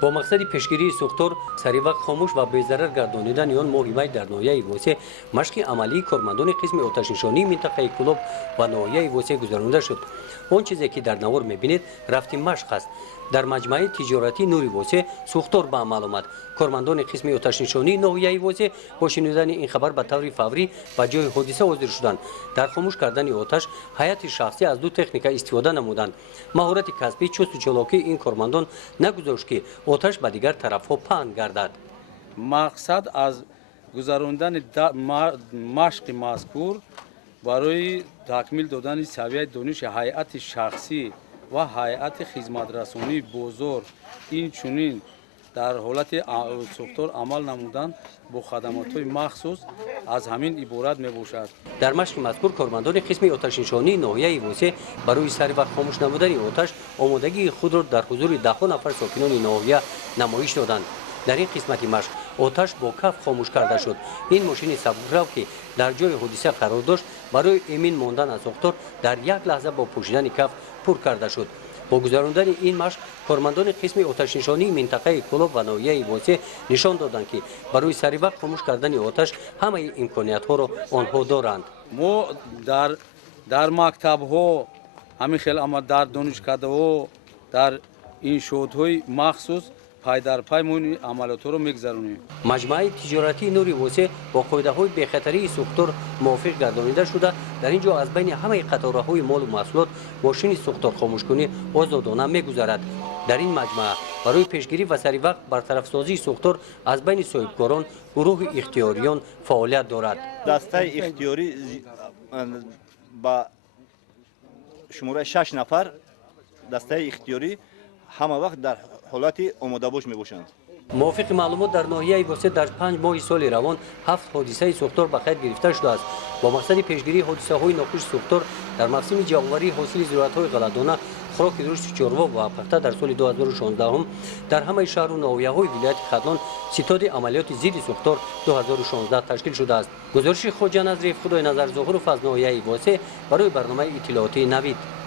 با مقصد پیشگیری سوختور سریع وقت خاموش و بی‌ضرر گردانیدن آن ماه مای در ناحیه واسه مشق عملی کارمندان قسم آتش نشانی منطقه کلوب و ناحیه واسه گذرانده شد. آن چیزی که در نوار می‌بینید رفت مشق است. در مجمع تجارتی نوری واسه سوختور به عمل آمد. کارمندان قسم آتش نشانی ناحیه واسه با شنیدن این خبر به طور فوری به جای حادثه حاضر شدند. در خاموش کردن آتش هیئت شخصی از دو تکنیک استفاده نمودند. مهارت کسبی چست و چالاکی این کارمندان نگذاشت که آتش به دیگر طرف‌ها پهن گردد. مقصد از گذراندن مشق مذکور برای تکمیل دادن سویه دانش هیئت شخصی و هیئت خدمترسانی بزرگ این چنین در حالت سوختور عمل نمودن با خدمات‌های مخصوص از همین عبارت میباشد. در مشق مذکور کارمندان قسم آتش نشانی ناحیه واسه برای سری وقت خاموش نمودن آتش آمادگی خود را در حضور ده نفر ساکنان ناحیه نمایش دادند. در این قسمت مشق آتش با کف خاموش کرده شد. این ماشین سبکرو که در جای حادثه قرار داشت برای امین ماندن از سوختور در یک لحظه با پوشیدن کف پر کرده شد. با گذراندن این مشق کارمندان قسم آتش نشانی منطقه کلوب و ناحیه واسه نشان دادند که برای سری وقت خاموش کردن آتش همه امکانیت ها را آنها دارند. ما در مکتب ها همین خیلی اما در دانشکده ها در انشاءات مخصوص پای در پای ما این عملیات رو میگذرونیم. مجمع تجارتی نوری واسه با قاعده های بی‌خطری سوختور موافق گردانیده شده. در اینجا از بین همه قطاره های مال و محصولات ماشین سوختور خاموش کنی آزادانه میگذرد. در این مجمع برای پیشگیری و سری وقت برطرف سازی سوختور از بین صاحبکاران گروه اختیاریان فعالیت دارد. دسته اختیاری با شماره 6 نفر دسته اختیاری همه وقت در حالت آماده باش میباشند. موافق معلومات در ناحیه واسه در 5 ماه سال روان 7 حادثه سوختور به خیر گرفته شده است. با مقصد پیشگیری حادثه های ناخوش سوختور در موسم جانوری حاصل ضرورت های غلطانه خوراک درشت چاروا و پخته در سال 2016 هم در همه شهر و ناحیه های ولایت خدلان ستاد عملیات ضد سوختور 2016 تشکیل شده است. گزارش خواجه نظری خدای نظر ظهور از ناحیه واسه برای برنامه اطلاعاتی نوید.